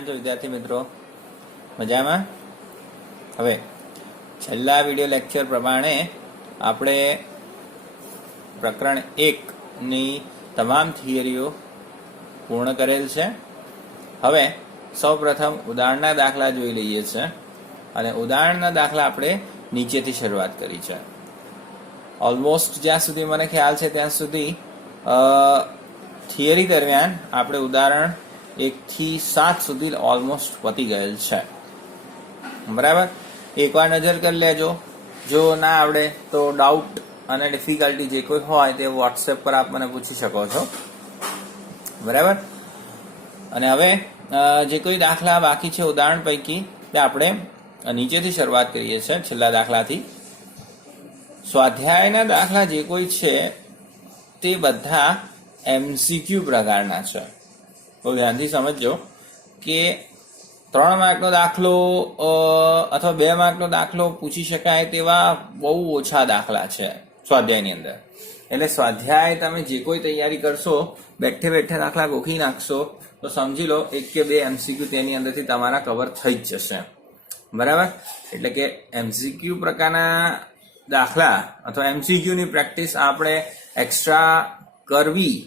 કેમ છો વિદ્યાર્થી મિત્રો? મજામાં? હવે છેલ્લા વિડીયો લેક્ચર પ્રમાણે આપણે પ્રકરણ 1ની તમામ થિયરીઓ પૂર્ણ કરેલ છે. હવે સૌપ્રથમ ઉદાહરણના દાખલા જોઈ લઈએ છીએ અને ઉદાહરણના દાખલા આપણે નીચેથી શરૂઆત કરી છે. ઓલમોસ્ટ જ્યાં સુધી મને ખ્યાલ છે ત્યાં સુધી થિયરી દરમિયાન આપણે ઉદાહરણ 1 થી 7 સુધી ઓલમોસ્ટ પતી ગયેલ છે. બરાબર, એકવાર નજર કરી લેજો. જો ના આવડે તો ડાઉટ અને ડિફિકલ્ટી જે કોઈ હોય તે વોટ્સએપ પર આપ મને પૂછી શકો છો. બરાબર, અને હવે જે કોઈ દાખલા બાકી છે ઉદાહરણ પૈકી તે આપણે નીચેથી શરૂઆત કરીએ છીએ છેલ્લા દાખલાથી. સ્વાધ્યાયના દાખલા જે કોઈ છે તે બધા MCQ પ્રકારના છે. તો ધ્યાનથી સમજજો કે 3 માર્કનો દાખલો અથવા 2 માર્કનો દાખલો પૂછી શકાય તેવા બહુ ઓછા દાખલા છે સ્વાધ્યાયની અંદર. એટલે સ્વાધ્યાય તમે જે કોઈ તૈયારી કરશો, બેઠે બેઠે દાખલા ગોખી નાખશો તો સમજી લો 1 કે 2 MCQ તેની અંદરથી તમારા કવર થઈ જ જશે. બરાબર, એટલે કે MCQ પ્રકારના દાખલા અથવા MCQની પ્રેક્ટિસ આપણે એક્સ્ટ્રા કરવી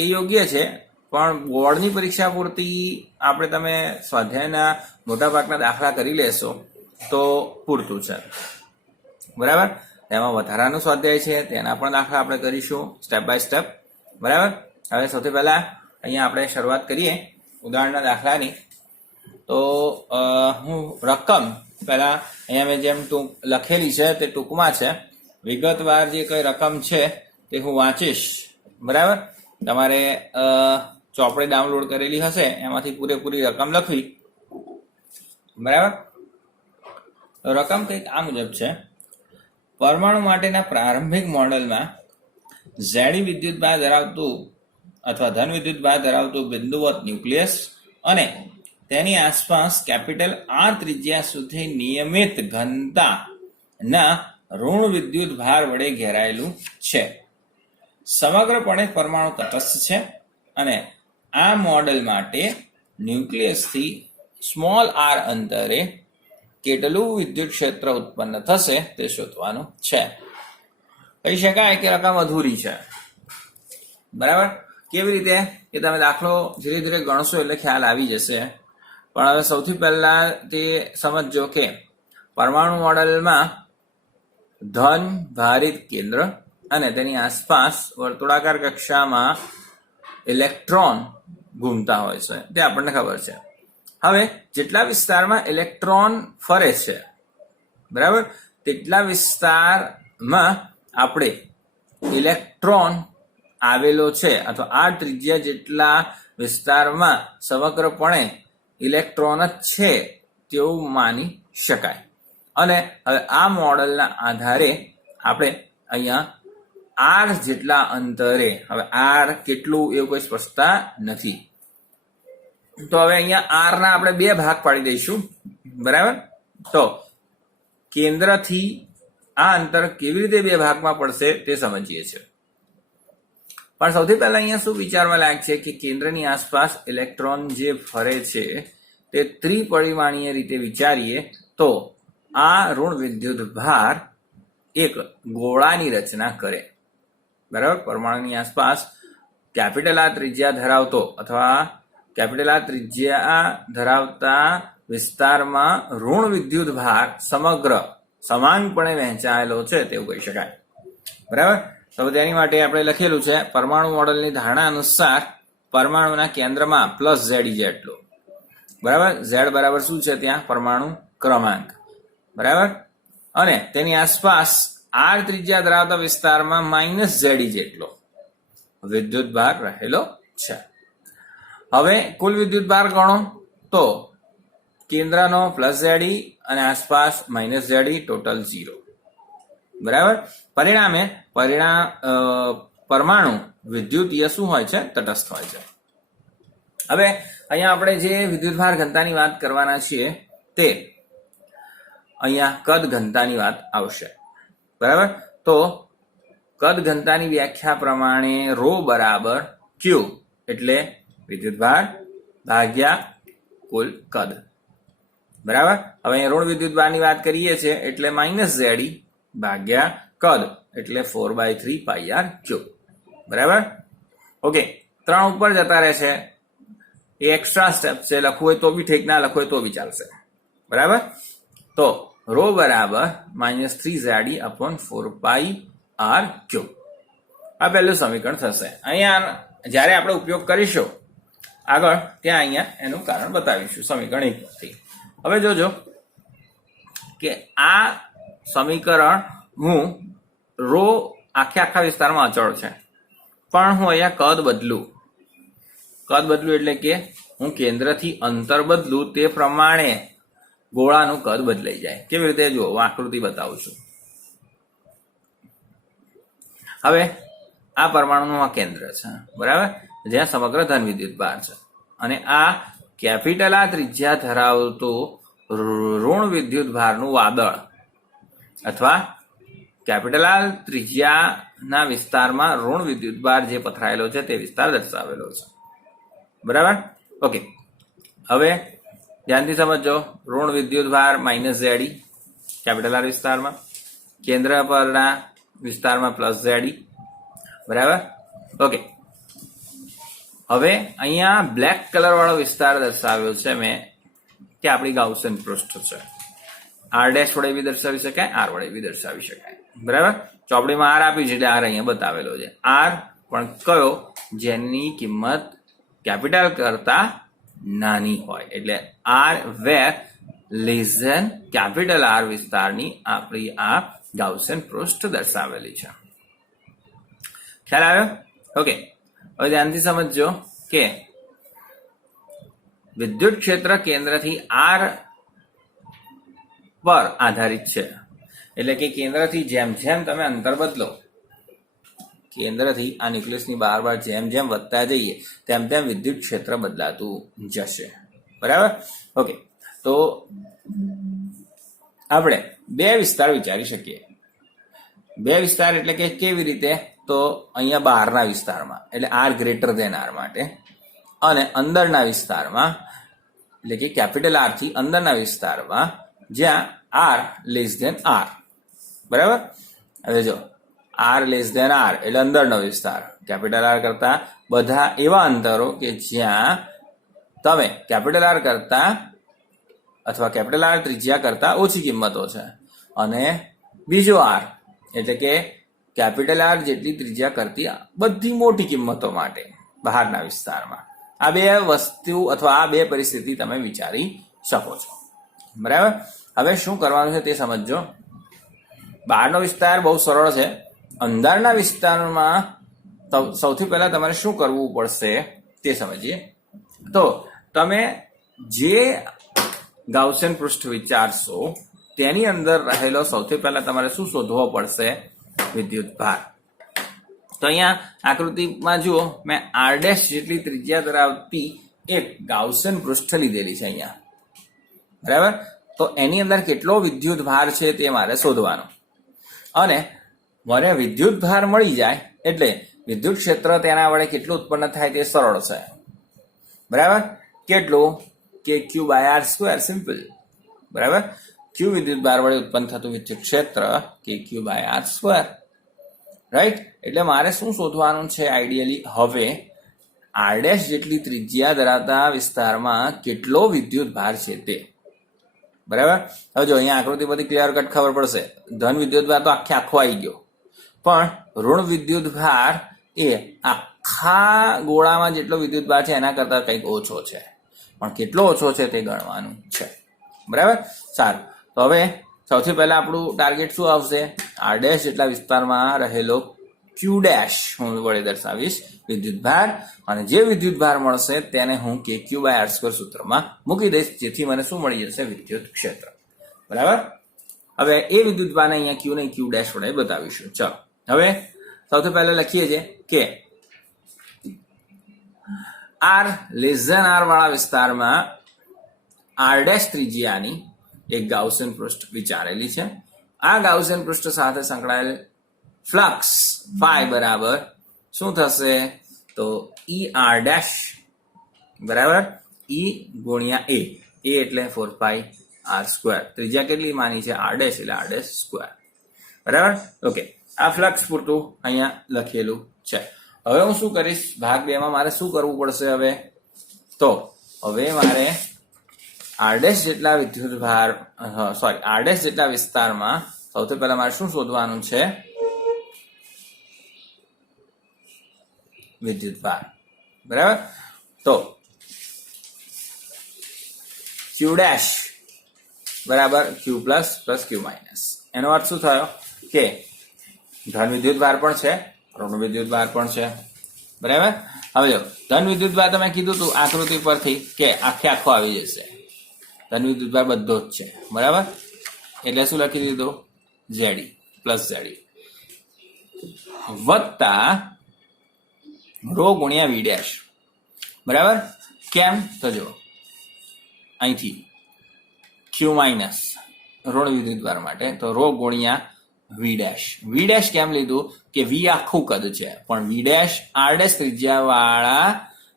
એ યોગ્ય છે, પણ બોર્ડની પરીક્ષા પૂરતી આપણે તમે સ્વાધ્યાયના મોટાભાગના દાખલા કરી લેશો તો પૂરતું છે. બરાબર, તેમાં વધારાનું સ્વાધ્યાય છે તેના પણ દાખલા આપણે કરીશું સ્ટેપ બાય સ્ટેપ. બરાબર, હવે સૌથી પહેલાં અહીંયા આપણે શરૂઆત કરીએ ઉદાહરણના દાખલાની. તો હું રકમ પહેલાં અહીંયા મેં જેમ લખેલી છે તે ટૂંકમાં છે. વિગતવાર જે કંઈ રકમ છે તે હું વાંચીશ. બરાબર, તમારે ચોપડી ડાઉનલોડ કરેલી હશે એમાંથી પૂરેપૂરી રકમ લખવી. બરાબર, રકમ કંઈક આ મુજબ છે. પરમાણુ માટેના પ્રારંભિક મોડેલમાં ઝેડી વિદ્યુતભાર ધરાવતું અથવા ધન વિદ્યુતભાર ધરાવતું બિંદુવત ન્યુક્લિયસ અને તેની આસપાસ કેપિટલ R ત્રિજ્યા સુધી નિયમિત ઘનતાના ઋણ વિદ્યુત ભાર વડે ઘેરાયેલું છે. સમગ્રપણે પરમાણુ તટસ્થ છે અને આ મોડેલ માટે ન્યુક્લિયસથી સ્મોલ r અંતરે કેટલું વિદ્યુત ક્ષેત્ર ઉત્પન્ન થશે તે શોધવાનું છે. કહી શકાય કે રકમ અધૂરી છે. બરાબર, કેવી રીતે કે તમે દાખલો ધીરે ધીરે ગણશો એટલે ખ્યાલ આવી જશે. પણ હવે સૌથી પહેલા તે સમજો કે પરમાણુ મોડેલમાં ધન ભારિત કેન્દ્ર અને તેની આસપાસ વર્તુળાકાર કક્ષામાં ઇલેક્ટ્રોન ઘૂમતા હોય છે તે આપણને ખબર છે. હવે જેટલા વિસ્તારમાં ઇલેક્ટ્રોન ફરે છે, બરાબર, તેટલા વિસ્તારમાં આપણે ઇલેક્ટ્રોન આવેલો છે અથવા આ ત્રિજ્યા જેટલા વિસ્તારમાં સમગ્રપણે ઇલેક્ટ્રોન જ છે તેવું માની શકાય. અને હવે આ મોડેલના આધારે આપણે અહીંયા R જેટલા અંતરે, હવે R કેટલું એવું કોઈ સ્પષ્ટતા નથી, તો હવે અહીંયા R ના આપણે 2 ભાગ પાડી દઈશું. બરાબર, તો કેન્દ્રથી આ અંતર કેવી રીતે 2 ભાગમાં પડશે તે સમજીએ છીએ. પણ સૌથી પહેલા અહીંયા શું વિચારવા લાયક છે કે કેન્દ્રની આસપાસ ઇલેક્ટ્રોન જે ફરે છે તે ત્રિપરિમાણીય રીતે વિચારીએ તો આ ઋણ વિદ્યુત ભાર એક ગોળાની રચના કરે. બરાબર, પરમાણુની આસપાસ કેપિટલ R ત્રિજ્યા ધરાવતો અથવા કેપિટલ R ત્રિજ્યા ધરાવતા વિસ્તારમાં ઋણ વિદ્યુત ભાર સમગ્ર સમાનપણે વહેંચાયેલો છે તેવું કહી શકાય. બરાબર, તો તેની માટે આપણે લખેલું છે પરમાણુ મોડેલની ધારણા અનુસાર પરમાણુના કેન્દ્રમાં +Z જેટલું. બરાબર, Z બરાબર શું છે ત્યાં? પરમાણુ ક્રમાંક. બરાબર, અને તેની આસપાસ R ત્રિજ્યા ધરાવતા વિસ્તારમાં -Z જેટલો વિદ્યુત ભાર રહેલો છે. હવે કુલ વિદ્યુત ભાર ગણો તો કેન્દ્રનો +Z અને આસપાસ -Z, ટોટલ 0. બરાબર, પરિણામે પરમાણુ વિદ્યુતીય શું હોય છે? તટસ્થ હોય છે. હવે અહીંયા આપણે જે વિદ્યુતભાર ઘનતાની વાત કરવાના છીએ તે અહીંયા કદ ઘનતાની વાત આવશે. બરાબર, તો કદ ઘનતાની વ્યાખ્યા પ્રમાણે ρ બરાબર Q એટલે વિદ્યુતભાર ભાગ્યા કુલ કદ. બરાબર. હવે અહીં ઋણ વિદ્યુતભારની વાત કરીએ છીએ એટલે -ZE ભાગ્યા કદ એટલે 4/3 πr3. બરાબર. ઓકે, 3 ઉપર જતા રહેશે. એ એક્સ્ટ્રા સ્ટેપ છે, લખવું હોય તો બી ઠીક, ના લખવું હોય તો બી ચાલશે. બરાબર. તો ρ બરાબર -3ZE upon 4πr3. આ પહેલું સમીકરણ થશે. અહીંયા જ્યારે આપણે ઉપયોગ કરીશું આગળ ત્યાં અહીંયા એનું કારણ બતાવીશું સમીકરણ 1 પરથી. હવે જોજો કે આ સમીકરણ હું આખા વિસ્તારમાં અચળ છે, પણ હું અહીંયા કદ બદલું એટલે કે હું કેન્દ્રથી અંતર બદલું તે પ્રમાણે ગોળાનું કદ બદલાઈ જાય. કેવી રીતે જુઓ, હું આકૃતિ બતાવું છું. હવે આ પરમાણુનું આ કેન્દ્ર છે, બરાબર, જ્યાં સમગ્ર ધન વિદ્યુત ભાર છે, અને આ કેપિટલ આ ત્રિજ્યા ધરાવતું ઋણ વિદ્યુત ભારનું વાદળ અથવા કેપિટલ આ ત્રિજ્યાના વિસ્તારમાં ઋણ વિદ્યુત ભાર જે પથરાયેલો છે તે વિસ્તાર દર્શાવેલો છે. બરાબર. ઓકે, હવે ધ્યાનથી સમજો. ઋણ વિદ્યુત ભાર -ZE કેપિટલ આર વિસ્તારમાં, કેન્દ્ર પરના વિસ્તારમાં +ZE. બરાબર. ઓકે, હવે અહીંયા બ્લેક કલર વાળો વિસ્તાર દર્શાવ્યો છે મેં કે આપણી ગાઉસન પૃષ્ઠ છે. R' વડે બી દર્શાવી શકાય, R વડે બી દર્શાવી શકાય. બરાબર. ચોપડીમાં R આપી છે એટલે R અહીંયા બતાવેલો છે. R પણ કયો? જેની કિંમત કેપિટલ કરતા નાની હોય, એટલે R where less than capital R વિસ્તારની આપણી આ ગાઉસન પૃષ્ઠ દર્શાવેલી છે. ખ્યાલ આવ્યો? ઓકે, હવે ધ્યાનથી સમજજો કે વિદ્યુત ક્ષેત્ર કેન્દ્રથી R પર આધારિત છે. એટલે કે કેન્દ્રથી જેમ જેમ તમે અંતર બદલો, કેન્દ્રથી આ ન્યુક્લિયસની બહાર જેમ જેમ વધતા જઈએ તેમ તેમ વિદ્યુત ક્ષેત્ર બદલાતું જશે. બરાબર. ઓકે, તો આપણે બે વિસ્તાર વિચારી શકીએ. બે વિસ્તાર એટલે કે કેવી રીતે? તો અહીંયા બહારના વિસ્તારમાં એટલે R > R માટે, અને અંદરના વિસ્તારમાં એટલે કે કેપિટલ R થી અંદરના વિસ્તારમાં જ્યાં R R. બરાબર. હવે જો R R એટલે અંદરનો વિસ્તાર, કેપિટલ R કરતા બધા એવા અંતરો કે જ્યાં તમે કેપિટલ R કરતા અથવા કેપિટલ R ત્રિજ્યા કરતા ઓછી કિંમતો છે, અને બીજો R એટલે કે કેપિટલ R જેટલી ત્રિજ્યા કરતી બધી મોટી કિંમતો માટે બહારના વિસ્તારમાં. આ બે વસ્તુ અથવા આ બે પરિસ્થિતિ તમે વિચારી શકો છો. બરાબર. હવે શું કરવાનું છે તે સમજો. બહારનો વિસ્તાર બહુ સરળ છે. અંદરના વિસ્તારમાં સૌથી પહેલા તમારે શું કરવું પડશે તે સમજીએ. તો તમે જે ગાઉસન પૃષ્ઠ વિચારશો તેની અંદર રહેલો સૌથી પહેલા તમારે શું શોધવો પડશે? વિદ્યુત ભાર. તો અહીંયા આકૃતિમાં જુઓ, મેં R' જેટલી ત્રિજ્યા ધરાવતી એક ગાઉસન પૃષ્ઠ લીધેલી છે અહીંયા. બરાબર. તો એની અંદર કેટલો વિદ્યુત ભાર છે તે મારે શોધવાનો, અને મને વિદ્યુત ભાર મળી જાય એટલે વિદ્યુત ક્ષેત્ર તેના વડે કેટલું ઉત્પન્ન થાય તે સરળ છે. બરાબર. કેટલું? KQ/R². સિમ્પલ. બરાબર. Q વિદ્યુત ભાર વડે ઉત્પન્ન થતું વિદ્યુત ક્ષેત્ર KQ/R². રાઈટ. એટલે મારે શું શોધવાનું છે આઈડિયલી? હવે R' જેટલી ત્રિજ્યા ધરાવતા વિસ્તારમાં કેટલો વિદ્યુત ભાર છે તે. બરાબર. હવે જો અહીંયા આકૃતિ પરથી ક્લિયર કટ ખબર પડશે. ધન વિદ્યુત ભાર તો આખો આવી ગયો, પણ ઋણ વિદ્યુત ભાર એ આખા ગોળામાં જેટલો વિદ્યુત ભાર છે એના કરતા કંઈક ઓછો છે, પણ કેટલો ઓછો છે તે ગણવાનું છે. બરાબર. સારું. તો હવે સૌથી પહેલા આપણું ટાર્ગેટ શું આવશે? R' જેટલા વિસ્તારમાં રહેલો Q' હું વડે દર્શાવીશ વિદ્યુત ભાર, અને જે વિદ્યુત ભાર મળશે તેને હું KQ/R² સૂત્રમાં મૂકી દઈશ, જેથી મને શું મળી જશે? વિદ્યુત ક્ષેત્ર. બરાબર. હવે એ વિદ્યુત ભારને અહીંયા Q ને Q' વડે બતાવીશું. ચાલો હવે સૌથી પહેલા લખીએ છીએ કે R R વાળા વિસ્તારમાં R' ત્રિજ્યાની એક ગાઉસન પૃષ્ઠ વિચારેલી છે. આ ગાઉસન પૃષ્ઠ સાથે સંકળાયેલ ફ્લક્સ phi બરાબર શું થશે? તો ER' બરાબર E ગુણ્યા A. A એટલે 4πr². ત્રિજ્યા કેટલી માની છે? r' એટલે r'². બરાબર? ઓકે, આ ફ્લક્સ પૂરતું અહીંયા લખેલું છે. હવે હું શું કરીશ? ભાગ 2 માં મારે શું કરવું પડશે હવે? તો હવે મારે r' જેટલા વિદ્યુતભાર r' જેટલા વિસ્તારમાં સૌથી પહેલા મારે શું શોધવાનું છે? વિદ્યુતભાર. બરાબર? તો q' બરાબર q પ્લસ q માઇનસ. એનો અર્થ શું થયો? કે ધન વિદ્યુતભાર પણ છે, ઋણ વિદ્યુતભાર પણ છે. બરાબર? હવે જો ધન વિદ્યુતભાર તમે કીધું તું આકૃતિ પરથી કે આખો આવી જશે. ધન વિદ્યુતભાર બધો જ છે. બરાબર? એટલે શું લખી દીધું? Ze પ્લસ Ze વત્તા રો ગુણ્યા V'. બરાબર? કેમ? તો જો અહીંથી q માઇનસ ઋણ વિદ્યુતભાર માટે તો રો ગુણ્યા V'. કેમ લીધું? કે V આખું કદ છે, પણ V' r' ત્રિજ્યા વાળા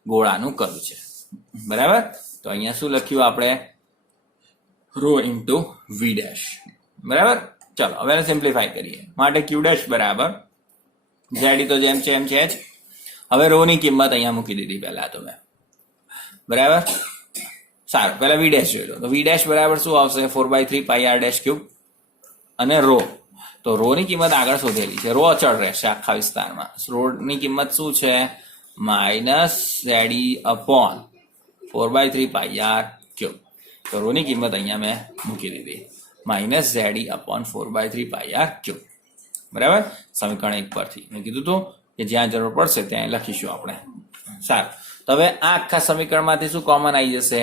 ગોળાનું કદ છે. બરાબર? તો અહીંયા શું લખ્યું આપણે? Rho into V'. બરાબર? ચલો હવે સિમ્પ્લિફાય કરીએ. માટે q' બરાબર Ze તો જેમ છે એમ છે જ. હવે રો ની કિંમત અહીંયા મૂકી દીધી પહેલા તો મેં. બરાબર? સારું, પહેલા V' જોઈ લો. તો V' બરાબર શું આવશે? 4/3πr'³ અને રો. તો રો ની કિંમત આગળ શોધેલી છે. રો અચળ રહેશે આખા વિસ્તારમાં. રો ની કિંમત શું છે? -Ze/4/3πr³. તો રો ની કિંમત અહીંયા મેં મૂકી દીધી. -Ze/4/3πr³. બરાબર? સમીકરણ 1 પરથી મેં કીધું હતું કે જ્યાં જરૂર પડશે ત્યાં લખીશું આપણે. સારું, તો હવે આ આખા સમીકરણમાંથી શું કોમન આવી જશે?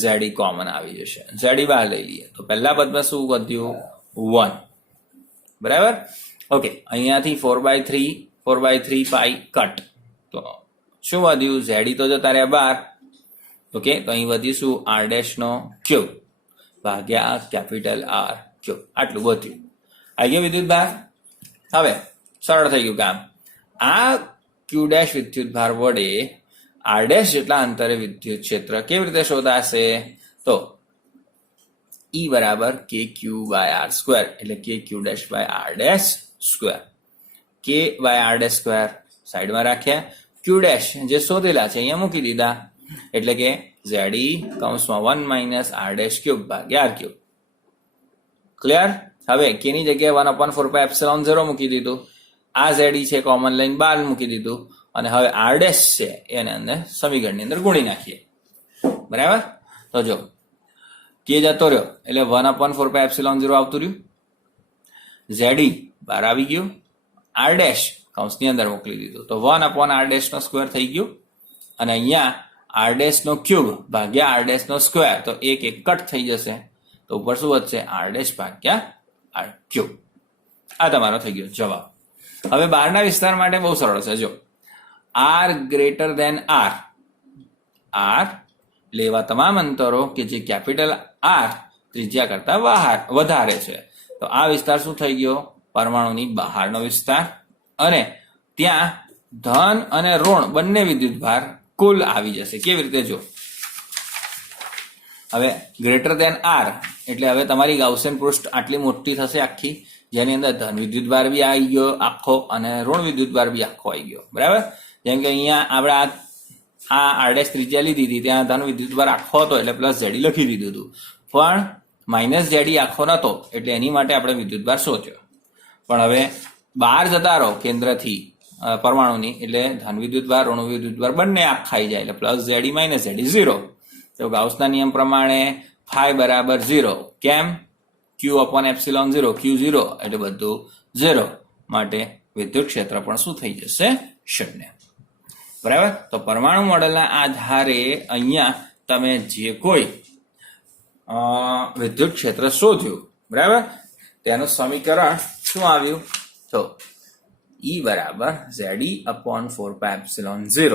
Ze કોમન આવી જશે. Ze બહાર લઈ લઈએ તો પહેલા પદમાં શું વધ્યું? 1. બરાબર? ઓકે, અહીંયાથી 4/3π કટ. તો શું વધ્યું? Ze તો જતા રહ્યા બહાર. ઓકે, તો અહીં વધ્યું શું? r'³ ભાગ્યા કેપિટલ R³. આટલું વધ્યું. આવી ગયું વિદ્યુતભાર. હવે સરળ થઈ ગયું કામ. આ q' વિદ્યુતભાર વડે r' જેટલા અંતરે વિદ્યુત ક્ષેત્ર કેવી રીતે શોધાશે? તો E બરાબર kq/r². એટલે kq'/r'². k/r'² સાઈડમાં રાખ્યા. q' જે શોધેલા છે અહીંયા મૂકી દીધા. એટલે કે Ze કૌંસમાં 1 - r'³ ભાગ્યા r³. ક્લિયર? હવે k ની જગ્યાએ 1/4πε0 મૂકી દીધું. આ Ze છે કોમન લઈને બહાર મૂકી દીધું. અને હવે r' છે એને અંદર સમીકરણની અંદર ગુણી નાખીએ. બરાબર? તો જો k જતો રહ્યો એટલે 1/4πε0 આવતું રહ્યું. Ze બહાર આવી ગયું. r' કૌંસની અંદર મોકલી દીધું. તો 1/r'² થઈ ગયું. અને અહીંયા r'³ ભાગ્યા r'². તો એક કટ થઈ જશે. તો ઉપર શું વધશે? r' ભાગ્યા r³. આ તમારો થઈ ગયો જવાબ. હવે બહારના વિસ્તાર માટે બહુ સરળ છે. જો r > r લેવા તમામ અંતરો કે જે કેપિટલ R ત્રિજ્યા કરતા વધારે છે. તો આ વિસ્તાર શું થઈ ગયો? પરમાણુની બહારનો વિસ્તાર. અને ત્યાં ધન અને ઋણ બંને વિદ્યુતભાર કુલ આવી જશે. કેવી રીતે? જો હવે > R એટલે હવે તમારી ગાઉસિયન પૃષ્ઠ આટલી મોટી થશે આખી, જેની અંદર ધન વિદ્યુતભાર બી આવી ગયો આખો અને ઋણ વિદ્યુતભાર બી આખો આવી ગયો. બરાબર? જેમ કે અહીંયા આપણે આ r' ત્રિજ્યા લીધી હતી, ત્યાં ધન વિદ્યુતભાર આખો હતો એટલે +Ze લખી દીધું હતું. પણ -Ze આખો નતો એટલે એની માટે આપણે વિદ્યુતભાર શોધ્યો. પણ હવે બહાર જતા રહો કેન્દ્રથી પરમાણુની એટલે ધન વિદ્યુતભાર ઋણ વિદ્યુતભાર બંને આખા આવી જાય એટલે +Ze - Ze 0. તો ગાઉસના નિયમ પ્રમાણે phi બરાબર 0. કેમ? q/ε0 q0 એટલે બધું 0. માટે વિદ્યુત ક્ષેત્ર પણ શું થઈ જશે? 0. બરાબર? તો પરમાણુ મોડેલના આધારે અહીંયા તમે જે કોઈ વિદ્યુત ક્ષેત્ર શોધ્યું, બરાબર, તેનું સમીકરણ શું આવ્યું? તો E બરાબર Ze/4πε0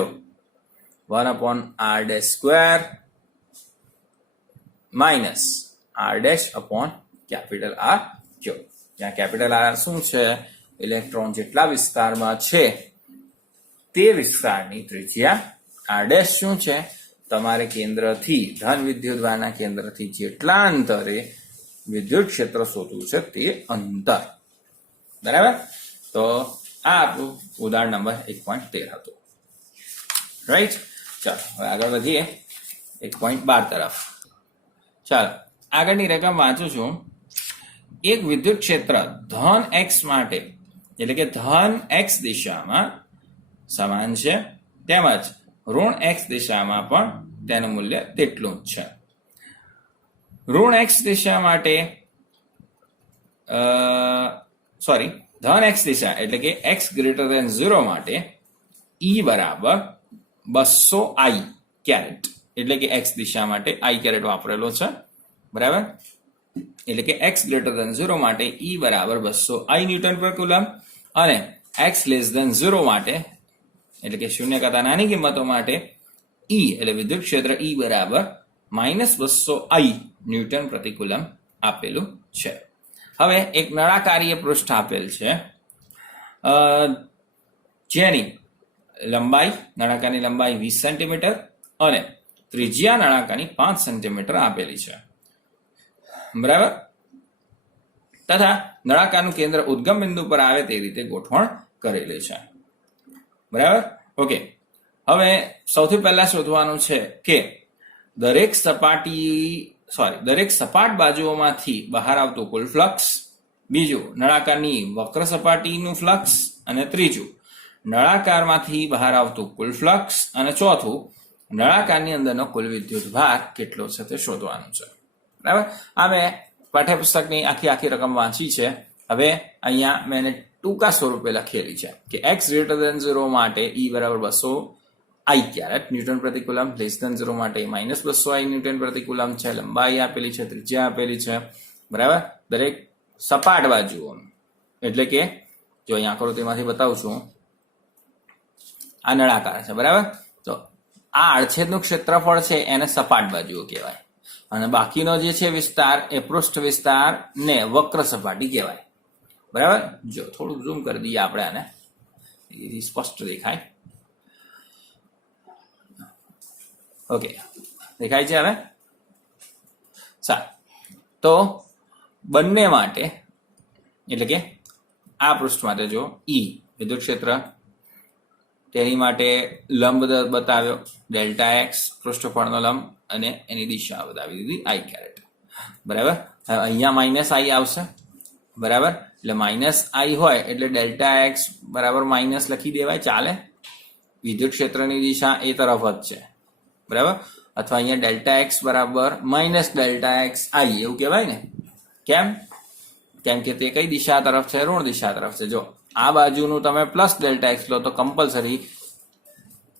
1/r'² માઇનસ r'/R³. જ્યાં કેપિટલ R શું છે? ઇલેક્ટ્રોન જેટલા વિસ્તારમાં છે તે વિસ્તારની ત્રિજ્યા. r' શું છે? તમારે કેન્દ્રથી ધન વિદ્યુતભારના કેન્દ્રથી જેટલા અંતરે વિદ્યુત ક્ષેત્ર શોધવું છે તે અંતર. બરાબર? તો આ આપણું ઉદાહરણ નંબર 1.13 હતું. રાઈટ? ચાલો હવે આગળ વધીએ 1.12 તરફ. ચાલો આગળની રકમ વાંચું છું. એક વિદ્યુત ક્ષેત્ર ધન x માટે એટલે કે ધન x દિશામાં સમાન છે, તેમજ ઋણ x દિશામાં પણ તેનું મૂલ્ય તેટલું જ છે. ઋણ x દિશા માટે ધન x દિશા એટલે કે x ગ્રેટર ધેન 0 માટે E બરાબર 200 I કેરેટ એટલે કે x દિશા માટે I કેરેટ વાપરેલો છે. બરાબર? એટલે કે x ગ્રેટર ધેન 0 માટે E બરાબર 200 I ન્યૂટન પર કુલમ અને x લેસ ધેન 0 માટે એટલે કે 0 કરતા નાની કિંમતો માટે E એટલે વિદ્યુત ક્ષેત્ર E બરાબર -200 I ન્યૂટન પ્રતિ કુલમ આપેલું છે. હવે એક નળાકારીય પૃષ્ઠ આપેલ છે જેની લંબાઈ નળાકારની લંબાઈ 20 સેન્ટીમીટર અને ત્રિજ્યા નળાકારની 5 સેન્ટીમીટર આપેલી છે. બરાબર? તથા નળાકારનું કેન્દ્ર ઉદ્ગમ બિંદુ પર આવે તે રીતે ગોઠવણ કરેલી છે. બરાબર? ઓકે. હવે સૌથી પહેલા શોધવાનું છે કે દરેક સપાટ બાજુઓમાંથી બહાર આવતું કુલ ફ્લક્સ, બીજું નળાકારની વક્ર સપાટીનું ફ્લક્સ, અને ત્રીજું નળાકારમાંથી બહાર આવતું કુલ ફ્લક્સ, અને ચોથું નળાકારની અંદરનો કુલ વિદ્યુત ભાર કેટલો છે તે શોધવાનું છે. બરાબર? આ મેં પાઠ્યપુસ્તકની આખી રકમ વાંચી છે. હવે અહીંયા મેં એને ટૂંકા સ્વરૂપે લખેલી છે કે x ગ્રેટર ધેન 0 માટે E બરાબર 200 I કેરેટ ન્યૂટન પ્રતિ કુલમ, લેસ ધેન 0 માટે -200 I ન્યૂટન પ્રતિ કુલમ છે, લંબાઈ આપેલી છે, ત્રિજ્યા આપેલી છે. બરાબર? દરેક સપાટ બાજુઓ એટલે કે જો અહીંયા આકૃતિમાંથી બતાવું છું, આ નળાકાર છે. બરાબર? તો આ આડછેદનું ક્ષેત્રફળ છે એને સપાટ બાજુઓ કહેવાય અને બાકીનો જે છે વિસ્તાર એ પૃષ્ઠ વિસ્તાર ને વક્ર સપાટી કહેવાય. બરાબર? જો થોડું ઝૂમ કરી દઈએ આપણે આને, એથી સ્પષ્ટ દેખાય. ઓકે, દેખાય છે હવે? સારું. તો બંને માટે એટલે કે આ પૃષ્ઠ માટે જો E વિદ્યુત ક્ષેત્ર તેની માટે લંબ બતાવ્યો ડેલ્ટા એક્સ પૃષ્ઠફળનો લંબ અને એની દિશા બતાવી દીધી I કેરેટ. બરાબર? હવે અહીંયા માઇનસ I આવશે. બરાબર? એટલે માઇનસ I હોય એટલે ડેલ્ટા એક્સ બરાબર માઇનસ લખી દેવાય, ચાલે. વિદ્યુત ક્ષેત્રની દિશા એ તરફ જ છે. બરાબર? અથવા અહીંયા ડેલ્ટા એક્સ બરાબર માઇનસ ડેલ્ટા એક્સ I એવું કહેવાય ને. કેમ? કેમ કે તે કઈ દિશા તરફ છે? ઋણ દિશા તરફ છે. જો આ બાજુનું તમે પ્લસ ડેલ્ટા એક્સ લો તો કમ્પલસરી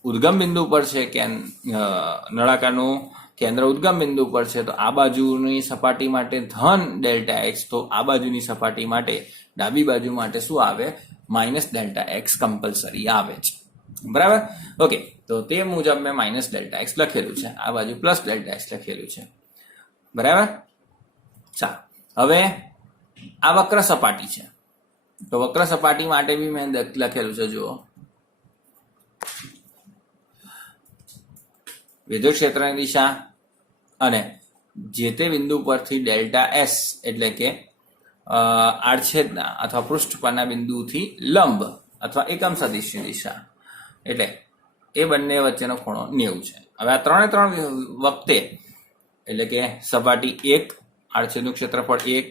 ઉદ્ગમ બિંદુ પર છે કે નળાકારનું કેન્દ્ર ઉદ્ગમ બિંદુ પર છે, તો આ બાજુની સપાટી માટે ધન ડેલ્ટા એક્સ, તો આ બાજુની સપાટી માટે ડાબી બાજુ માટે શું આવે? માઇનસ ડેલ્ટા એક્સ કમ્પલસરી આવે છે. બરાબર? ઓકે, તો તે મુજબ મેં માઇનસ ડેલ્ટા એક્સ લખેલું છે, આ બાજુ પ્લસ ડેલ્ટા એક્સ લખેલું છે. બરાબર? ચાલો હવે આ વક્ર સપાટી છે, તો વક્ર સપાટી માટે બી મેં લખેલું છે. જુઓ, વિદ્યુત ક્ષેત્રની દિશા અને જે તે બિંદુ પરથી ડેલ્ટા એસ એટલે કે આડછેદના અથવા પૃષ્ઠ પરના બિંદુથી લંબ અથવા એકમ સદિશની દિશા એટલે એ બંને વચ્ચેનો ખૂણો 90 છે. હવે આ ત્રણે વખતે એટલે કે સપાટી 1 આડછેદનું ક્ષેત્રફળ 1,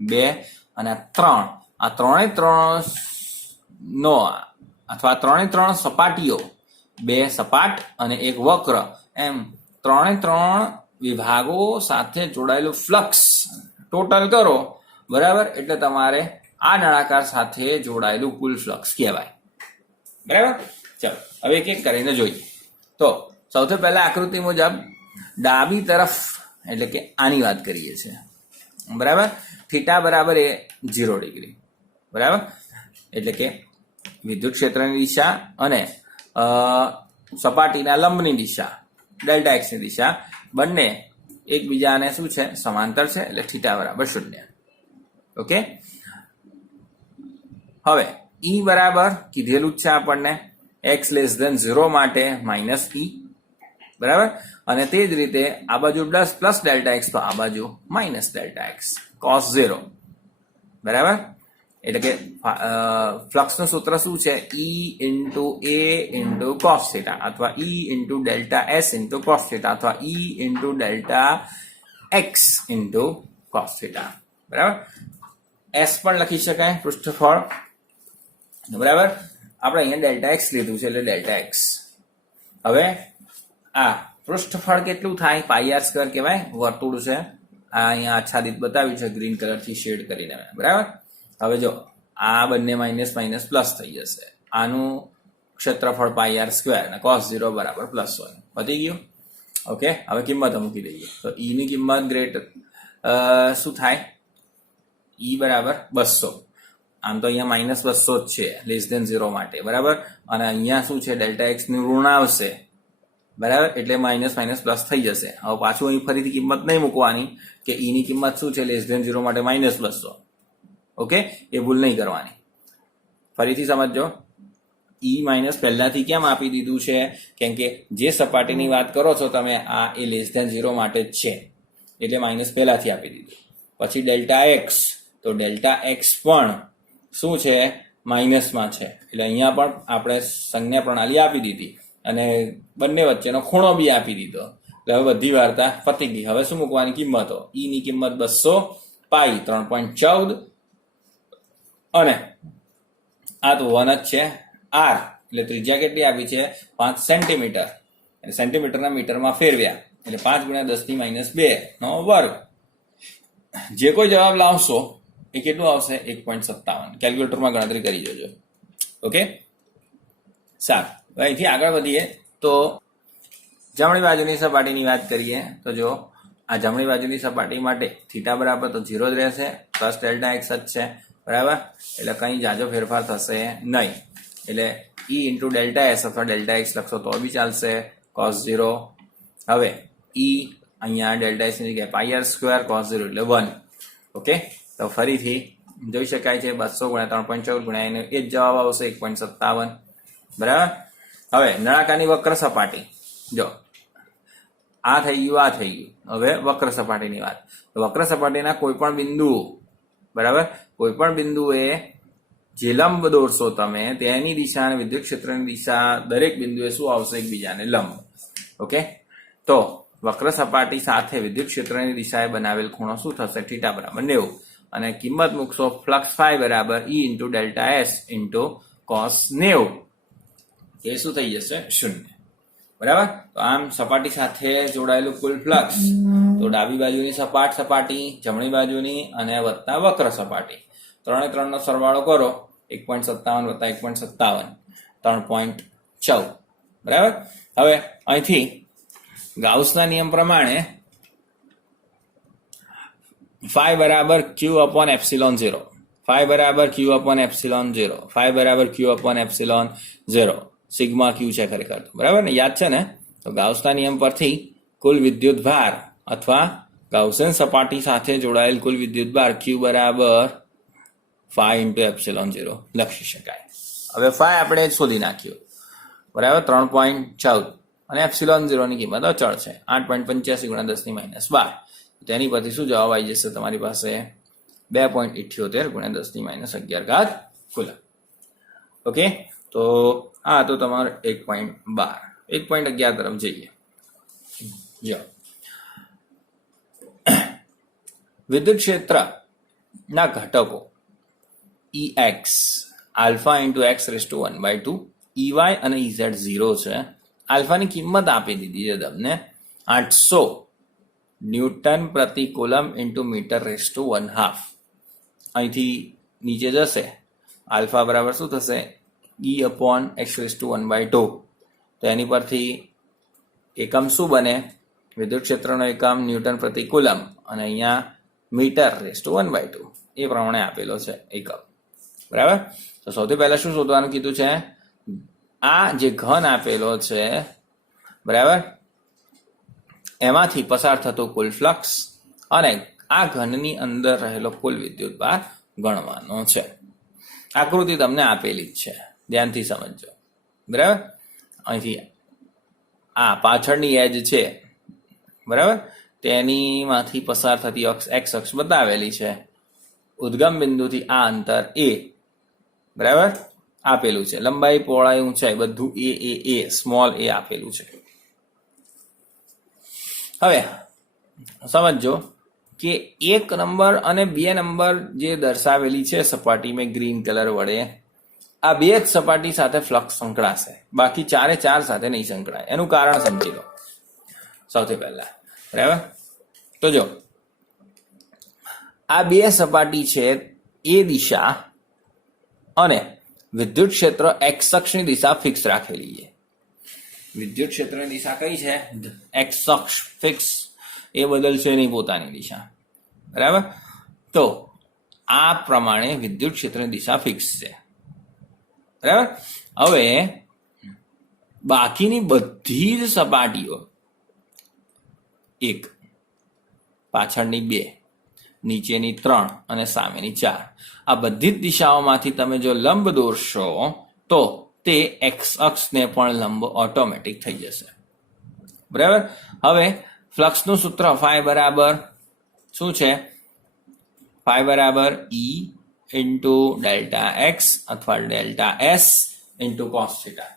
2 અને 3, આ ત્રણે સપાટીઓ, 2 સપાટ અને 1 વક્ર, એમ ત્રણે વિભાગો સાથે જોડાયેલું ફ્લક્સ ટોટલ કરો. બરાબર? એટલે તમારે આ નળાકાર સાથે જોડાયેલું કુલ ફ્લક્સ કહેવાય. બરાબર? ચાલો હવે એક એક કરીને જોઈએ. તો સૌથી પહેલા આકૃતિ મુજબ ડાબી તરફ એટલે કે આની વાત કરીએ છીએ. બરાબર? થીટા બરાબર એ 0 ડિગ્રી. બરાબર? એટલે કે વિદ્યુત ક્ષેત્રની દિશા અને સપાટીના લંબની દિશા ડેલ્ટા એક્સની દિશા બંને એકબીજાને શું છે? સમાંતર છે. એટલે થીટા બરાબર 0. ઓકે, હવે E બરાબર કીધેલું જ છે આપણને, x લેસ ધેન 0 માટે -E બરાબર. અને તે જ રીતે આ બાજુ પ્લસ ડેલ્ટા એક્સ તો આ બાજુ માઇનસ ડેલ્ટા એક્સ કોસ 0. બરાબર. એટલે કે ફ્લક્સનું સૂત્ર શું છે? E into A into cos theta અથવા E into delta S into cos theta અથવા E into delta X into cos theta. બરાબર. એસ પણ લખી શકાય પૃષ્ઠફળ. બરાબર. આપણે અહીંયા ડેલ્ટા એક્સ લીધું છે એટલે ડેલ્ટા એક્સ. હવે આ પૃષ્ઠફળ કેટલું થાય? પાઈ આર સ્ક્વેર કહેવાય. વર્તુળ છે આ અહીંયા આચ્છાદિત બતાવ્યું છે ગ્રીન કલરથી શેડ કરીને. બરાબર. હવે જો આ બંને માઇનસ માઇનસ પ્લસ થઈ જશે. આનું ક્ષેત્રફળ પાઈ આર સ્ક્વેર અને કોસ 0 બરાબર +1. પતી ગયું. ઓકે. હવે કિંમત મૂકી દઈએ તો ઈ ની કિંમત શું થાય? ઈ બરાબર 200. આમ તો અહીંયા -200 જ છે <0 માટે. બરાબર. અને અહીંયા શું છે? ડેલ્ટા એક્સ નું ઋણ આવશે. બરાબર. એટલે માઇનસ માઇનસ પ્લસ થઈ જશે. હવે પાછું અહીં ફરીથી કિંમત નહીં મૂકવાની કે ઈ ની કિંમત શું છે? <0 માટે -200. ઓકે. એ ભૂલ નહીં કરવાની. ફરીથી સમજો. ઈ માઇનસ પહેલાથી કેમ આપી દીધું છે? કેમ કે જે સપાટીની વાત કરો છો તમે આ એ <0 માટે જ છે એટલે માઇનસ પહેલાથી આપી દીધું. પછી ડેલ્ટા એક્સ તો ડેલ્ટા એક્સ પણ શું છે? માઇનસમાં છે એટલે અહીંયા પણ આપણે સંજ્ઞા પ્રણાલી આપી દીધી અને બંને વચ્ચેનો ખૂણો બી આપી દીધો. એટલે હવે બધી વાર્તા પતી ગઈ. હવે શું મૂકવાની કિંમતો? ઈ ની કિંમત 200, પાઈ 3.14 અને આ તો 1 જ છે. આર એટલે ત્રિજ્યા કેટલી આપી છે? 5 સેન્ટીમીટર. એટલે સેન્ટીમીટરના મીટરમાં ફેરવ્યા એટલે 5 × 10⁻² નો વર્ગ. જે કોઈ જવાબ લાવશો એ કેટલું આવશે? 1.57. કેલ્ક્યુલેટરમાં ગણતરી કરી જોજો. ઓકે. સારું. અહીંથી આગળ વધીએ તો જમણી બાજુની સપાટીની વાત કરીએ તો જો આ જમણી બાજુની સપાટી માટે થીટા બરાબર તો 0 જ રહેશે. પ્લસ ડેલ્ટા એક્સ જ છે. બરાબર. એટલે કંઈ જાજો ફેરફાર થશે નહીં. એટલે ઈ ઇન્ટુ ડેલ્ટા એસ અથવા ડેલ્ટા એક્સ લખશો તો બી ચાલશે. કોસ 0. હવે ઈ અહીંયા ડેલ્ટા એસ ની જગ્યાએ પાઈ આર સ્ક્વેર કોસ 0 એટલે 1. ઓકે. તો ફરીથી જોઈ શકાય છે 200 × 3.14 એનો એ જ જવાબ આવશે 1.57. બરાબર. હવે નળાકારની વક્ર સપાટી જો આ થઈ ગયું આ થઈ ગયું. હવે વક્ર સપાટીની વાત. વક્ર સપાટીના કોઈ પણ બિંદુ બરાબર કોઈ પણ બિંદુએ જે લંબ દોરશો તમે તેની દિશા અને વિદ્યુત ક્ષેત્રની દિશા દરેક બિંદુએ શું આવશે? એકબીજાને લંબ. ઓકે. તો વક્ર સપાટી સાથે વિદ્યુત ક્ષેત્રની દિશાએ બનાવેલ ખૂણો શું થશે? θ બરાબર 90. અને કિંમત મૂકશો ફ્લક્સ ફાઈ બરાબર ઈ into delta S into cos 90. એ શું થઈ જશે? 0. બરાબર. તો આમ સપાટી સાથે જોડાયેલું કુલ ફ્લક્સ તો ડાબી બાજુની સપાટ સપાટી, જમણી બાજુની અને વત્તા વક્ર સપાટી 3 નો સરવાળો કરો 1.57 + 1.57 3.14. બરાબર. હવે અહીંથી ગાઉસના નિયમ પ્રમાણે ફાઈ બરાબર Q/ε0. ફાઈ બરાબર Q/ε0. ફાઈ બરાબર Q/ε0. સિગ્મા ક્યુ છે ખરેખર. બરાબર ને? યાદ છે ને? તો ગાઉસના નિયમ પરથી કુલ વિદ્યુત ભાર અથવા ગાઉસિયન સપાટી સાથે જોડાયેલ કુલ વિદ્યુત ભાર Q બરાબર φ × ε0 લખી શકાય. હવે ફાઈ આપણે શોધી નાખ્યું. બરાબર. 3.14 અને ε0 ની કિંમત અચળ છે 8.85 × 10⁻12. તેની પરથી શું જવાબ આવી જશે તમારી પાસે? 2.78 × 10⁻11 કુલમ. ઓકે. તો આ તો તમારો 1.12. 1.11 તરફ જઈએ. જો વિદ્યુત ક્ષેત્રના ઘટકો EX આલ્ફા × x⁻1/2 EY અને EZ 0 છે. આલ્ફાની કિંમત આપી દીધી છે તમને 800 ન્યૂટન પ્રતિ કુલમ × મીટર⁻1/2. અહીંથી નીચે જશે આલ્ફા બરાબર શું થશે? E/x⁻1/2. તો એની પરથી એકમ શું બને? વિદ્યુત ક્ષેત્રનો એકમ ન્યૂટન પ્રતિ કુલમ અને અહીંયા મીટર⁻1/2 એ પ્રમાણે આપેલો છે એકમ. બરાબર. તો સૌથી પહેલા શું શોધવાનું કીધું છે? આ જે ઘન આપેલો છે બરાબર એમાંથી પસાર થતો કુલ ફ્લક્સ અને આ ઘનની અંદર રહેલો કુલ વિદ્યુત ભાર ગણવાનો છે. આકૃતિ તમને આપેલી જ છે, ધ્યાનથી સમજજો. બરાબર. અહીંથી આ પાછળની એજ છે, બરાબર, તેનીમાંથી પસાર થતી એક્સ અક્ષ બતાવેલી છે. ઉદ્ગમ બિંદુથી આ અંતર એ, બરાબર, આપેલું છે. લંબાઈ, પહોળાઈ, ઊંચાઈ બધું એ સ્મોલ એ આપેલું છે. હવે સમજો કે 1 નંબર અને 2 નંબર જે દર્શાવેલી છે સપાટીમાં ગ્રીન કલર વડે, આ બે જ સપાટી સાથે ફ્લક્સ સંકળાશે, બાકી 4 સાથે નહીં સંકળાય. એનું કારણ સમજી લો સૌથી પહેલા, બરાબર. તો જો આ બે સપાટી છે એ દિશા અને વિદ્યુત ક્ષેત્ર એક્સ અક્ષની દિશા ફિક્સ રાખેલી છે. વિદ્યુત ક્ષેત્રની દિશા કઈ છે? એક્સ અક્ષ ફિક્સ, એ બદલશે નહીં પોતાની દિશા, બરાબર. તો આ પ્રમાણે વિદ્યુત ક્ષેત્રની દિશા ફિક્સ છે, બરાબર. હવે બાકીની બધી જ સપાટીઓ, 1, પાછળની 2, નીચેની 3 અને સામેની 4, આ બધી જ દિશાઓમાંથી તમે જો લંબ દોરશો તો તે એક્સ અક્ષને પણ લંબ ઓટોમેટિક થઈ જશે, બરાબર. હવે ફ્લક્સનું સૂત્ર ફાઈ બરાબર શું છે? ફાઈ બરાબર E ઇન્ટુ ડેલ્ટા એક્સ અથવા delta S into cos theta.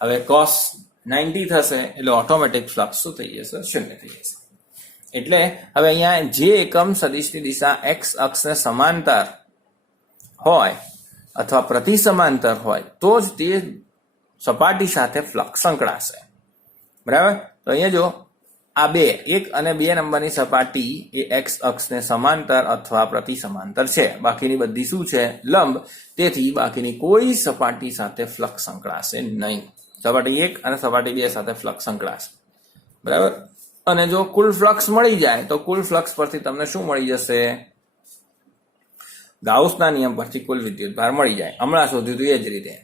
હવે કોસ 90 થશે એટલે ઓટોમેટિક ફ્લક્સ શું થઈ જશે? 0 થઈ જશે. એટલે હવે અહીંયા જે એકમ સદિશની દિશા એક્સ અક્ષને સમાંતર હોય અથવા પ્રતિ સમાંતર હોય તો જ તે સપાટી સાથે ફ્લક્સ સંકળાશે, બરાબર. તો અહીંયા જો આ 1 અને 2 નંબરની સપાટી એ એક્સ અક્ષને સમાંતર અથવા પ્રતિ સમાંતર છે, બાકીની બધી શું છે? લંબ. તેથી બાકીની કોઈ સપાટી સાથે ફ્લક્સ સંકળાશે નહીં. સપાટી 1 અને સપાટી 2 સાથે ફ્લક્સ સંકળાશે, બરાબર. અને જો કુલ ફ્લક્સ મળી જાય તો કુલ ફ્લક્સ પરથી તમને શું મળી જશે? ગાઉસના નિયમ પરથી કુલ વિદ્યુતભાર મળી જાય. હમણાં શોધ્યું હતું એ જ રીતે,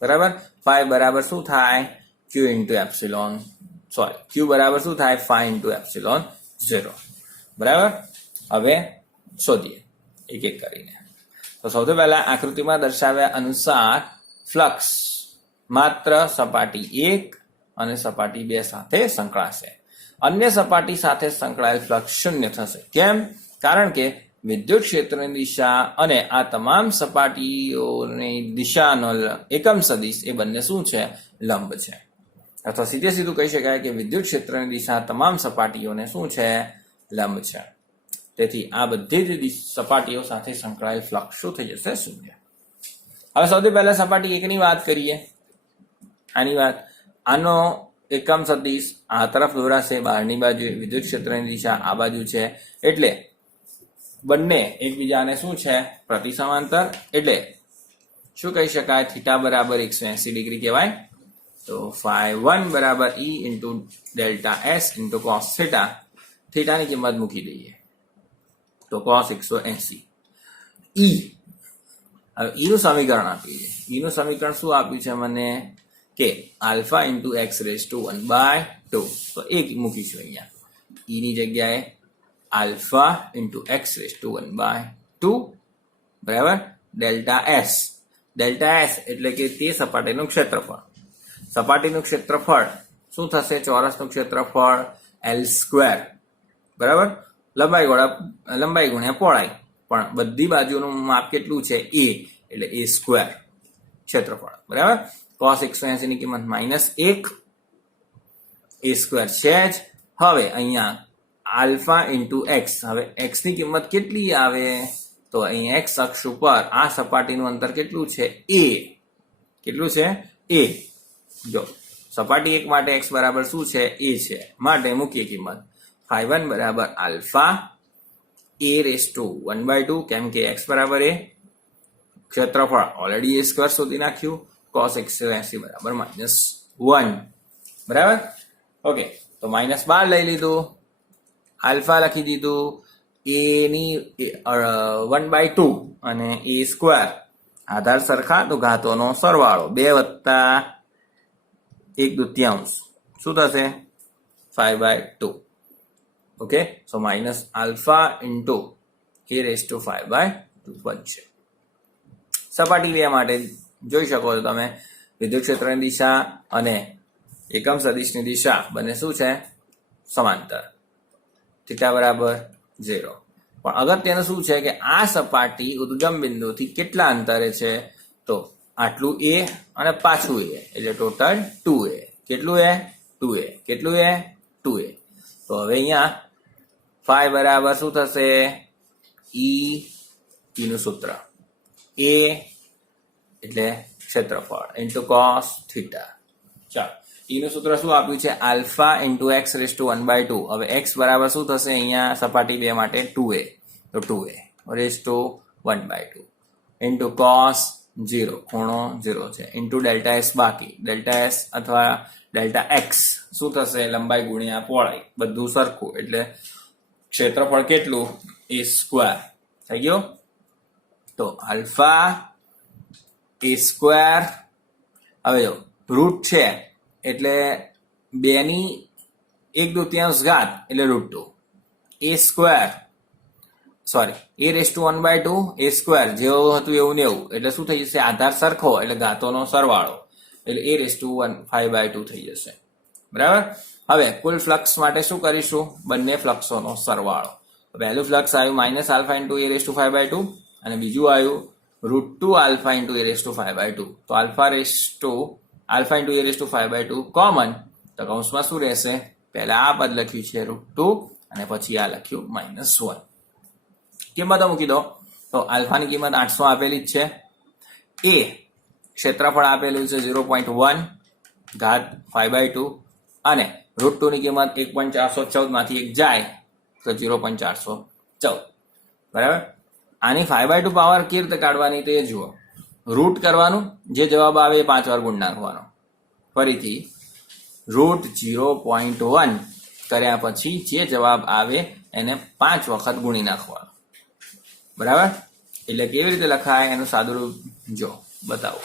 બરાબર. ફાઈ બરાબર શું થાય? ક્યુ ઇન્ટુ એપ્સિલોન, સોરી, ક્યુ બરાબર શું થાય? ફાઈ ઇન્ટુ એપ્સિલોન 0, બરાબર. હવે શોધીએ એક એક કરીને. તો સૌથી પહેલા આકૃતિમાં દર્શાવ્યા અનુસાર ફ્લક્સ માત્ર સપાટી 1 અને સપાટી 2 સાથે સંકળાશે. અન્ય સપાટી સાથે સંકળાયેલ ફ્લક્સ 0 થશે. કેમ? કારણ કે વિદ્યુત ક્ષેત્રની દિશા અને આ તમામ સપાટીઓની દિશાનો એકમ સદિશ એ બંને શું છે? લંબ છે. અથવા સીધું કહી શકાય કે વિદ્યુત ક્ષેત્રની દિશા તમામ સપાટીઓને શું છે? લંબ છે. તેથી આ બધી જ સપાટીઓ સાથે સંકળાયેલ ફ્લક્સ શું થઈ જશે? 0. હવે સૌથી પહેલા સપાટી 1 ની વાત કરીએ. આની વાત, આનો એકમ સદિશ આ તરફ દોરાશે, બહારની બાજુ વિદ્યુત ક્ષેત્રની દિશા આ બાજુ છે, એટલે બંને એકબીજાને શું છે? પ્રતિ સમાંતર. એટલે શું કહી શકાય? થીટા બરાબર 180 ડિગ્રી કહેવાય. તો ફાઈ 1 બરાબર E into delta S into cos theta. થીટાની કિંમત મૂકી દઈએ તો કોસ 180. E, હવે E નું સમીકરણ આપ્યું છે. E નું સમીકરણ શું આપ્યું છે મને? કે alpha into x raise to 1/2. તો એક મૂકીશું અહીંયા. E ની જગ્યાએ alpha into x raise to 1/2, બરાબર. ડેલ્ટા એસ, ડેલ્ટા એસ એટલે કે તે સપાટીનું ક્ષેત્રફળ. સપાટીનું ક્ષેત્રફળ શું થશે? ચોરસનું ક્ષેત્રફળ L², બરાબર. લંબાઈ ગુણ્યા પહોળાઈ, પણ બધી બાજુનું માપ કેટલું છે? A, એટલે A² ક્ષેત્રફળ, બરાબર. કોસ 180 ની કિંમત -1, A² છે જ. હવે અહીંયા આલ્ફા ઇન્ટુ એક્સ, હવે એક્સ ની કિંમત કેટલી આવે? તો અહીં એક્સ અક્ષ ઉપર આ સપાટીનું અંતર કેટલું છે? A. કેટલું છે? A. જો સપાટી 1 માટે x બરાબર શું છે? A છે, માટે મૂકીએ કિંમત. ફાઈ 1 બરાબર આલ્ફા A રેઝ ટુ 1/2, કેમ કે x બરાબર A, ક્ષેત્રફળ ઓલરેડી A² શોધી નાખ્યું. કોસ 180 બરાબર -1, બરાબર. ઓકે, તો -12 લઈ લીધું, આલ્ફા લખી દીધું, A ની 1/2 અને A², આધાર સરખા તો ઘાતોનો સરવાળો 2 વત્તા 1/2 શું થશે? 5/2. Okay, so minus alpha into A raise to 5/2 બનશે. સપાટી 2 માટે જોઈ શકો છો તમે વિદ્યુત ક્ષેત્રની દિશા અને એકમ સદિશની દિશા બંને શું છે? સમાંતર. થીટા બરાબર 0. પણ અગત્યનું શું છે કે આ સપાટી ઉદ્ગમ બિંદુથી કેટલા અંતરે છે? તો આટલું a અને પાછું a, એટલે ટોટલ 2a. કેટલું a? 2a. કેટલું a? 2a. તો હવે અહીંયા phi બરાબર શું થશે? E નું સૂત્ર a એટલે ક્ષેત્રફળ ઇન્ટુ cos થીટા. ચાલો, E નું સૂત્ર શું આપ્યું છે? Alpha into x raise to 1/2. હવે x બરાબર શું થશે અહીંયા સપાટી 2 માટે? 2a. તો 2a rays to 1/2 into cos 0, ખૂણો 0 છે, ઇન્ટુ ડેલ્ટા s બાકી. ડેલ્ટા s અથવા ડેલ્ટા x શું થશે? લંબાઈ ગુણ્યા પહોળાઈ, બધું સરખું, એટલે ક્ષેત્રફળ કેટલું? a સ્ક્વેર થઈ ગયો. તો આલ્ફા a સ્ક્વેર, હવે જો રૂટ છે એટલે 2/1/2 એટલે √2 a square, sorry a raise to 1/2 a square, જેવું હતું એવું ને એવું, એટલે શું થઈ જશે? આધાર સરખો એટલે ઘાતોનો સરવાળો, એટલે a રેઝ ટુ 5/2 થઈ જશે. બરાબર. હવે કુલ ફ્લક્સ માટે શું કરીશું? બંને ફ્લક્સોનો સરવાળો. પહેલું ફ્લક્સ આવ્યું minus alpha into a raise to 5/2 અને બીજું આવ્યું √2 alpha into a raise to 5/2. તો alpha into a raise to 5/2 common, તો કૌંસમાં શું રહેશે? પહેલા આ પદ લખ્યું છે √2 અને પછી આ લખ્યું -1. કિંમતો મૂકી દો. તો આલ્ફાની કિંમત 800 આપેલી જ છે. a ક્ષેત્રફળ આપેલું છે 0.1 ઘાત 5/2 અને √2 ની કિંમત 1.414 માંથી 1 જાય તો 0.414. બરાબર. આની 5/2 પાવર કેવી રીતે કાઢવાની તે જુઓ. રૂટ કરવાનું, જે જવાબ આવે એ 5 વાર ગુણ નાખવાનો. ફરીથી √0.1 કર્યા પછી જે જવાબ આવે એને 5 વખત ગુણી નાખવાનો. બરાબર. એટલે કેવી રીતે લખાય એનું સાદું રૂપ જો બતાવો.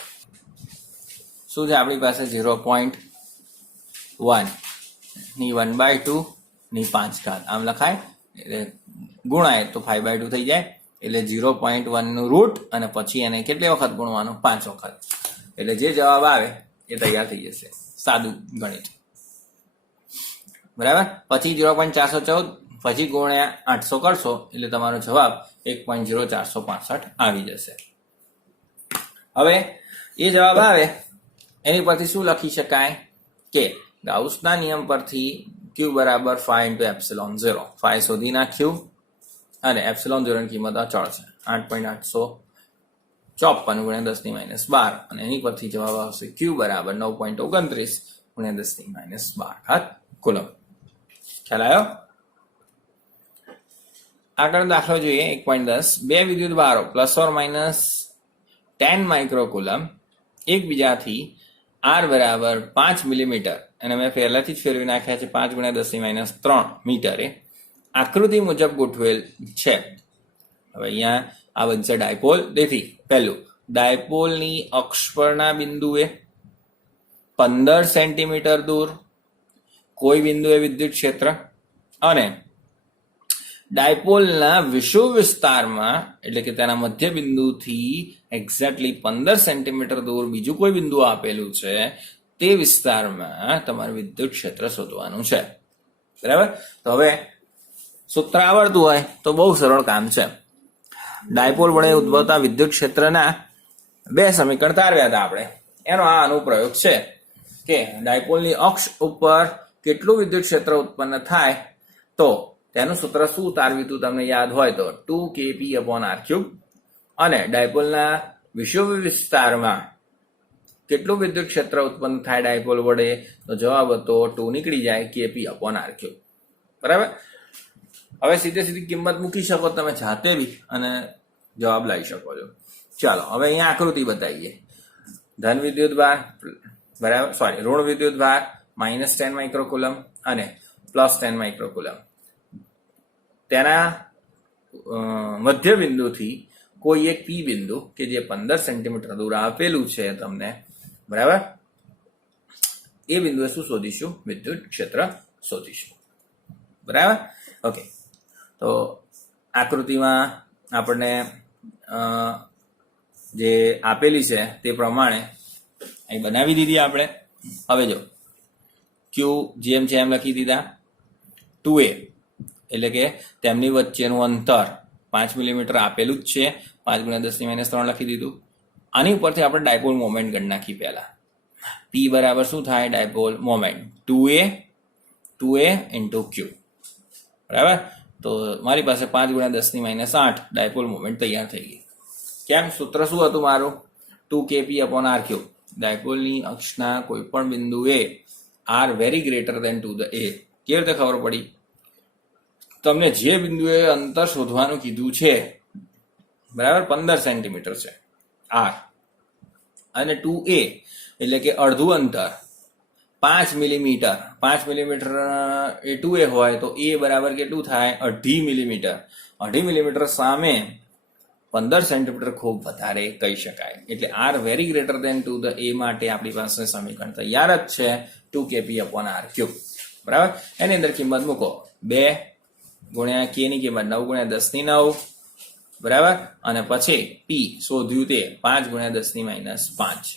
શું છે આપણી પાસે? 0.1 ની 1/2 ની 5 ઘાત આમ લખાય, એટલે ગુણાય તો 5/2 થઈ જાય. એટલે 0.1 નું રૂટ અને પછી એને કેટલી વખત ગુણવાનું? 5 વખત. એટલે જે જવાબ આવે એ તૈયાર થઈ જશે. સાદું ગણિત. બરાબર. પછી 0.414 પછી ગુણ્યા 800 કરશો એટલે તમારો જવાબ 1.0465 આવી જશે. હવે એ જવાબ આવે એની પરથી શું લખી શકાય કે ગાઉસના નિયમ પરથી q બરાબર phi ઇન્ટુ એપ્સિલોન 0. phi શોધી નાખ્યું અને એપ્સિલોન 0 ની કિંમત અચળ છે 8.854 ગુણ્યા 10⁻12 અને એની પરથી જવાબ આવશે q બરાબર 9.29 ગુણ્યા 10⁻12 કુલમ. ખ્યાલ આવ્યો? આગળ દાખલો જોઈએ 1.10. બે વિદ્યુત ભારો ±10 માઇક્રોકુલમ એકબીજાથી r બરાબર 5 મિલીમીટર અને મેં પહેલાથી જ ફેરવી નાખ્યા છે 5 ગુણ્યા 10⁻3 મીટરે આકૃતિ મુજબ ગોઠવેલ છે. હવે અહીંયા આ બનશે ડાયપોલ. તેથી પહેલું, ડાયપોલની અક્ષ પરના બિંદુએ 15 સેન્ટીમીટર દૂર કોઈ બિંદુએ વિદ્યુત ક્ષેત્ર અને ડાયપોલના વિષુવ વિસ્તારમાં એટલે કે તેના મધ્ય બિંદુથી એક્ઝેક્ટલી 15 સેન્ટીમીટર દૂર બીજું કોઈ બિંદુ આપેલું છે તે વિસ્તારમાં તમારે વિદ્યુત ક્ષેત્ર શોધવાનું છે. બરાબર. તો હવે સૂત્ર આવડતું હોય તો બહુ સરળ કામ છે. ડાયપોલ વડે ઉદ્ભવતા વિદ્યુત ક્ષેત્રના બે સમીકરણ તારવ્યા હતા આપણે. એનો આ અનુપ્રયોગ છે કે ડાયપોલની અક્ષ ઉપર કેટલું વિદ્યુત ક્ષેત્ર ઉત્પન્ન થાય તો તેનું સૂત્ર શું તારવ્યું હતું તમને યાદ હોય તો 2kp/r³ અને ડાયપોલના વિષુવ વિસ્તારમાં કેટલું વિદ્યુત ક્ષેત્ર ઉત્પન્ન થાય ડાયપોલ વડે તો જવાબ હતો 2 નીકળી જાય kp/r³. બરાબર. હવે સીધી કિંમત મૂકી શકો તમે જાતે બી અને જવાબ લાવી શકો છો. ચાલો હવે અહીંયા આકૃતિ બતાવીએ. ધન વિદ્યુત ભાર બરાબર ઋણ વિદ્યુત ભાર -10 માઇક્રોકુલમ અને +10 માઇક્રોકુલમ. તેના મધ્ય બિંદુથી કોઈ એક પી બિંદુ કે જે 15 સેન્ટીમીટર દૂર આપેલું છે તમને. બરાબર. એ બિંદુએ શું શોધીશું? વિદ્યુત ક્ષેત્ર શોધીશું. બરાબર. ઓકે. તો આકૃતિમાં આપણને જે આપેલી છે તે પ્રમાણે અહીં બનાવી દીધી આપણે. હવે જો ક્યુ જેમ છે એમ લખી દીધા. 2a એટલે કે તેમની વચ્ચેનું અંતર 5 મિલીમીટર આપેલું જ છે. 5 × 10⁻³ લખી દીધું. આની ઉપરથી આપણે ડાયપોલ મોમેન્ટ ગણી નાખી પહેલા. p બરાબર શું થાય? Dipole moment 2a into q. બરાબર. તો મારી પાસે 5 × 10⁻8 ડાયપોલ મોમેન્ટ તૈયાર થઈ ગઈ. કેમ? સૂત્ર શું હતું મારું? 2kp/r3. ડાયપોલની અક્ષના કોઈ પણ બિંદુએ r very greater than to the a. કેવી રીતે ખબર પડી? તમને જે બિંદુએ અંતર શોધવાનું કીધું છે, બરાબર, 15 સેન્ટીમીટર છે r, અને 2a એટલે કે અડધું અંતર 5 મિલીમીટર. 5 મિલીમીટર એ 2a હોય તો a બરાબર કેટલું થાય? 2.5 મિલીમીટર. 2.5 મિલીમીટર સામે 15 સેન્ટીમીટર ખૂબ વધારે કહી શકાય. એટલે r very greater than to the a માટે આપણી પાસે સમીકરણ તૈયાર જ છે, 2kp/r3. બરાબર. એની અંદર કિંમત મૂકો. 2 ગુણ્યા k ની કિંમત 9 × 10⁹. બરાબર. અને પછી p શોધ્યું તે 5 × 10⁻5.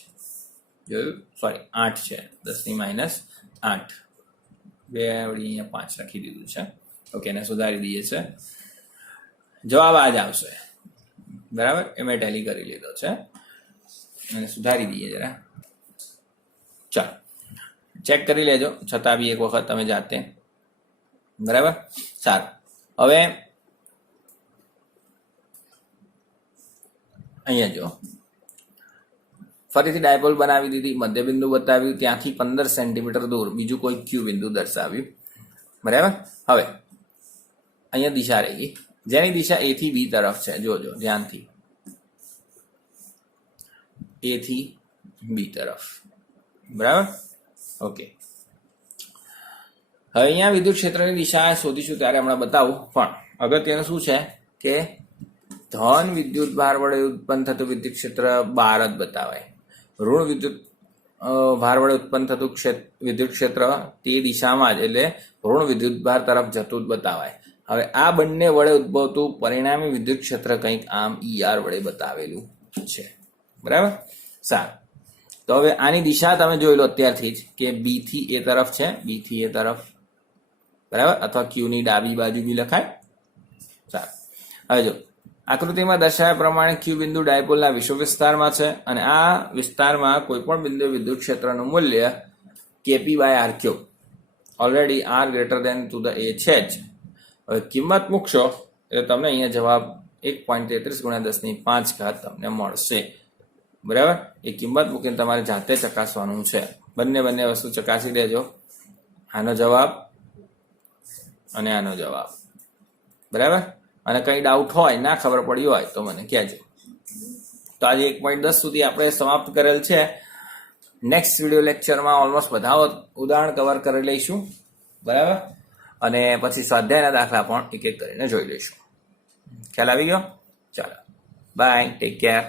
જોયું? સોરી, 8 છે. 10⁻8. 2 વળી અહીંયા 5 લખી દીધું છે. ઓકે, એને સુધારી દઈએ છે. જવાબ આ જ આવશે. બરાબર. એ મેં ટેલી કરી લીધો છે. અને સુધારી દઈએ જરા. ચાલો, ચેક કરી લેજો છતાં બી એક વખત તમે જાતે. બરાબર. સારું. હવે અહીંયા જો ફરીથી ડાયપોલ બનાવી દીધી, મધ્યબિંદુ બતાવ્યું, ત્યાંથી 15 સેન્ટીમીટર દૂર બીજું કોઈ ક્યુ બિંદુ દર્શાવ્યું. બરાબર. હવે અહીંયા દિશા રહી ગઈ, જેની દિશા a થી b તરફ છે. જોજો ધ્યાનથી, a થી b તરફ. બરાબર. ઓકે. હવે અહીંયા વિદ્યુત ક્ષેત્રની દિશા શોધીશું ત્યારે હમણાં બતાવું, પણ અગત્યનું શું છે કે ધન વિદ્યુત ભાર વડે ઉત્પન્ન થતું વિદ્યુત ક્ષેત્ર બહાર જ બતાવાય. ઋણ વિદ્યુત ભાર વડે ઉત્પન્ન થતું વિદ્યુત ક્ષેત્ર તે દિશામાં જ, એટલે ઋણ વિદ્યુત ભાર તરફ જતું જ બતાવાય. હવે આ બંને વડે ઉદ્ભવતું પરિણામી વિદ્યુત ક્ષેત્ર કંઈક આમ ER વડે બતાવેલું છે. બરાબર. સારું. તો હવે આની દિશા તમે જોઈ લો અત્યારથી જ કે b થી a તરફ છે, b થી a તરફ. બરાબર. અથવા q ની ડાબી બાજુ બી લખાય. સારું. હવે જો આકૃતિમાં દર્શાવ્યા પ્રમાણે q બિંદુ ડાયપોલના વિષુવ વિસ્તારમાં છે, અને આ વિસ્તારમાં કોઈ પણ બિંદુ વિદ્યુત ક્ષેત્રનું મૂલ્ય kp/r3. Already r greater than to the a છે જ. હવે કિંમત મૂકશો એટલે તમને અહીંયા જવાબ 1.33 × 10⁵ તમને મળશે. બરાબર. એ કિંમત મૂકીને તમારે જાતે ચકાસવાનું છે. બંને વસ્તુ ચકાસી લેજો. આનો જવાબ અને આનો જવાબ. બરાબર. અને કંઈ ડાઉટ હોય, ના ખબર પડી હોય તો મને કહેજો. તો આજે 1.10 સુધી આપણે સમાપ્ત કરેલ છે. નેક્સ્ટ વિડીયો લેક્ચરમાં ઓલમોસ્ટ બધા ઉદાહરણ કવર કરી લઈશું. બરાબર. અને પછી સ્વાધ્યાયના દાખલા પણ એક એક કરીને જોઈ લઈશું. ખ્યાલ આવી ગયો? ચાલો, બાય, ટેક કેર.